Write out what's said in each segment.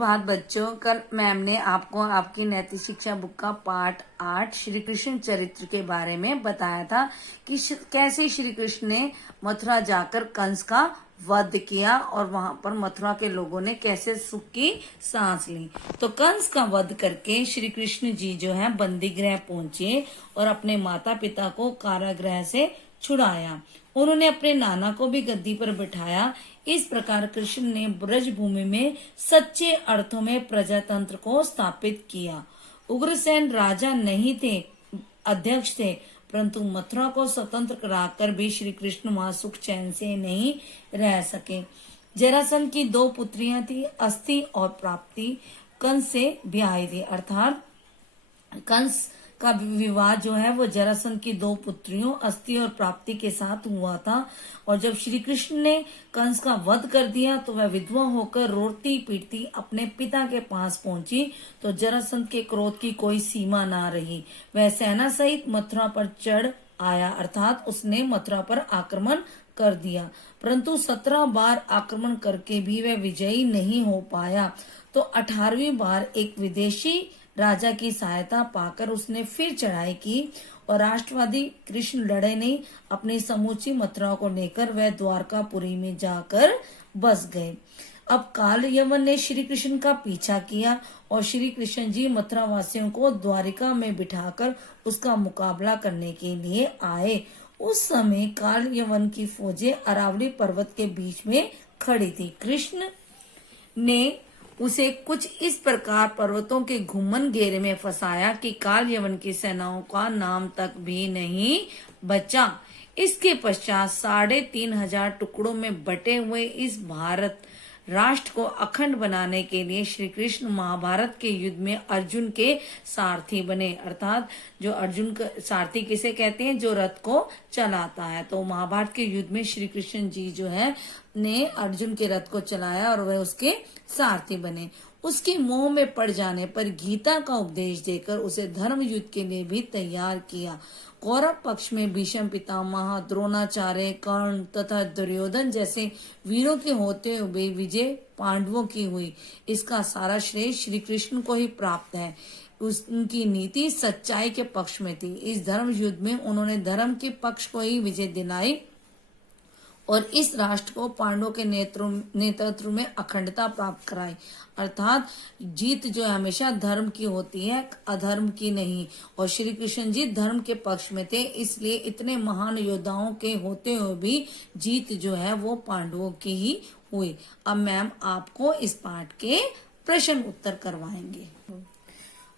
सुप्रभात बच्चों। कल मैम ने आपको आपकी नैतिक शिक्षा बुक का पाठ 8 श्री कृष्ण चरित्र के बारे में बताया था कि कैसे श्री कृष्ण ने मथुरा जाकर कंस का वध किया और वहां पर मथुरा के लोगों ने कैसे सुख की सांस ली। तो कंस का वध करके श्री कृष्ण जी जो है बंदी गृह पहुंचे और अपने माता पिता को कारागृह से छुड़ाया। उन्होंने अपने नाना को भी गद्दी पर बिठाया। इस प्रकार कृष्ण ने ब्रज भूमि में सच्चे अर्थों में प्रजातंत्र को स्थापित किया। उग्रसेन राजा नहीं थे, अध्यक्ष थे, परंतु मथुरा को स्वतंत्र कराकर भी श्री कृष्ण वहां सुख चैन से नहीं रह सके। जरासंध की 2 पुत्रियां थी, अस्थि और प्राप्ति। कंस से ब्याही थी, अर्थात कंस का विवाह जो है वो जरासंध की 2 पुत्रियों अस्थि और प्राप्ति के साथ हुआ था। और जब श्री कृष्ण ने कंस का वध कर दिया तो वह विधवा होकर रोती पीटती अपने पिता के पास पहुंची तो जरासंध के क्रोध की कोई सीमा ना रही। वह सेना सहित मथुरा पर चढ़ आया, अर्थात उसने मथुरा पर आक्रमण कर दिया, परंतु 17 बार आक्रमण करके भी वह विजयी नहीं हो पाया। तो 18वीं बार एक विदेशी राजा की सहायता पाकर उसने फिर चढ़ाई की और राष्ट्रवादी कृष्ण लड़े नहीं, अपनी समूची मथुरा को लेकर वह द्वारकापुरी में जाकर बस गए। अब काल यवन ने श्री कृष्ण का पीछा किया और श्री कृष्ण जी मथुरा वासियों को द्वारिका में बिठाकर उसका मुकाबला करने के लिए आए। उस समय काल यवन की फौजें अरावली पर्वत के बीच में खड़ी थी। कृष्ण ने उसे कुछ इस प्रकार पर्वतों के घुमन घेरे में फंसाया कि काल यवन की सेनाओं का नाम तक भी नहीं बचा। इसके पश्चात 3500 टुकड़ों में बटे हुए इस भारत राष्ट्र को अखंड बनाने के लिए श्री कृष्ण महाभारत के युद्ध में अर्जुन के सारथी बने, अर्थात जो अर्जुन का सारथी किसे कहते हैं, जो रथ को चलाता है। तो महाभारत के युद्ध में श्री कृष्ण जी जो है ने अर्जुन के रथ को चलाया और वह उसके सारथी बने। उसके मोह में पड़ जाने पर गीता का उपदेश देकर उसे धर्म युद्ध के लिए भी तैयार किया। कौरव पक्ष में भीष्म पितामह, द्रोणाचार्य, कर्ण तथा दुर्योधन जैसे वीरों के होते हुए विजय पांडवों की हुई। इसका सारा श्रेय श्री कृष्ण को ही प्राप्त है। उनकी नीति सच्चाई के पक्ष में थी। इस धर्म युद्ध में उन्होंने धर्म के पक्ष को ही विजय दिलाई और इस राष्ट्र को पांडवों के नेतृत्व में अखंडता प्राप्त कराई, अर्थात जीत जो है हमेशा धर्म की होती है, अधर्म की नहीं। और श्री कृष्ण जी धर्म के पक्ष में थे, इसलिए इतने महान योद्धाओं के होते हुए भी जीत जो है वो पांडवों की ही हुई। अब मैम आपको इस पाठ के प्रश्न उत्तर करवाएंगे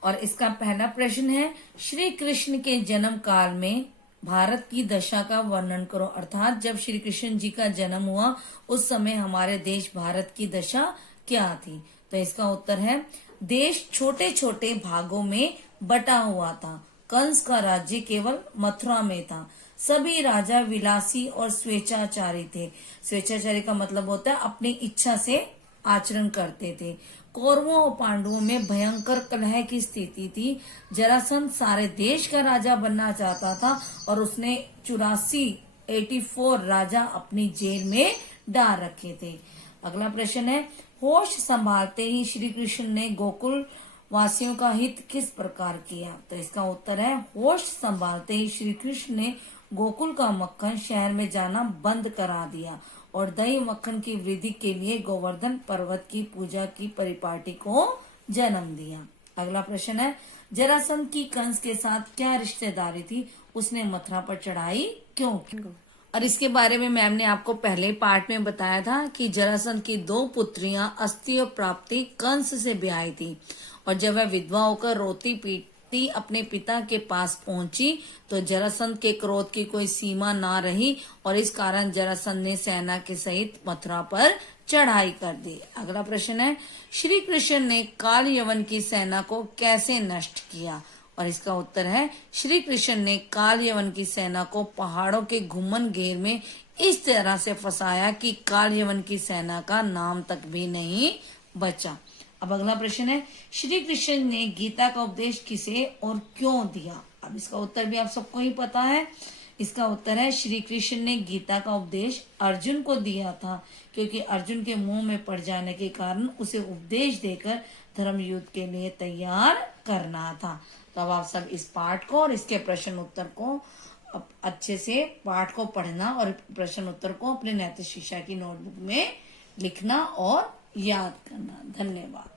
और इसका पहला प्रश्न है, श्री कृष्ण के जन्म काल में भारत की दशा का वर्णन करो, अर्थात जब श्री कृष्ण जी का जन्म हुआ उस समय हमारे देश भारत की दशा क्या थी। तो इसका उत्तर है, देश छोटे छोटे भागों में बटा हुआ था। कंस का राज्य केवल मथुरा में था। सभी राजा विलासी और स्वेच्छाचारी थे। स्वेच्छाचारी का मतलब होता है अपनी इच्छा से आचरण करते थे। कौरवों और पांडवों में भयंकर कलह की स्थिति थी। जरासंध सारे देश का राजा बनना चाहता था और उसने 84 राजा अपनी जेल में डाल रखे थे। अगला प्रश्न है, होश संभालते ही श्री कृष्ण ने गोकुल वासियों का हित किस प्रकार किया। तो इसका उत्तर है, होश संभालते ही श्री कृष्ण ने गोकुल का मक्खन शहर में जाना बंद करा दिया और दही मक्खन की वृद्धि के लिए गोवर्धन पर्वत की पूजा की परिपाटी को जन्म दिया। अगला प्रश्न है, जरासंध की कंस के साथ क्या रिश्तेदारी थी, उसने मथुरा पर चढ़ाई क्यों की। और इसके बारे में मैम ने आपको पहले पार्ट में बताया था कि जरासंध की 2 पुत्रियां अस्थि और प्राप्ति कंस से ब्याही थी और जब वह विधवा होकर रोती पीटती अपने पिता के पास पहुंची तो जरासंध के क्रोध की कोई सीमा ना रही और इस कारण जरासंध ने सेना के सहित मथुरा पर चढ़ाई कर दी। अगला प्रश्न है, श्री कृष्ण ने काल यवन की सेना को कैसे नष्ट किया। और इसका उत्तर है, श्री कृष्ण ने काल यवन की सेना को पहाड़ों के घुमन घेर में इस तरह से फंसाया कि काल यवन की सेना का नाम तक भी नहीं बचा। अब अगला प्रश्न है, श्री कृष्ण ने गीता का उपदेश किसे और क्यों दिया। अब इसका उत्तर भी आप सबको ही पता है इसका उत्तर है श्री कृष्ण ने गीता का उपदेश अर्जुन को दिया था, क्योंकि अर्जुन के मुंह में पड़ जाने के कारण उसे उपदेश देकर धर्म युद्ध के लिए तैयार करना था। तो अब आप सब इस पाठ को और इसके प्रश्न उत्तर को अच्छे से पाठ को पढ़ना और प्रश्न उत्तर को अपने नैतिक शिक्षा की नोटबुक में लिखना और याद करना। धन्यवाद।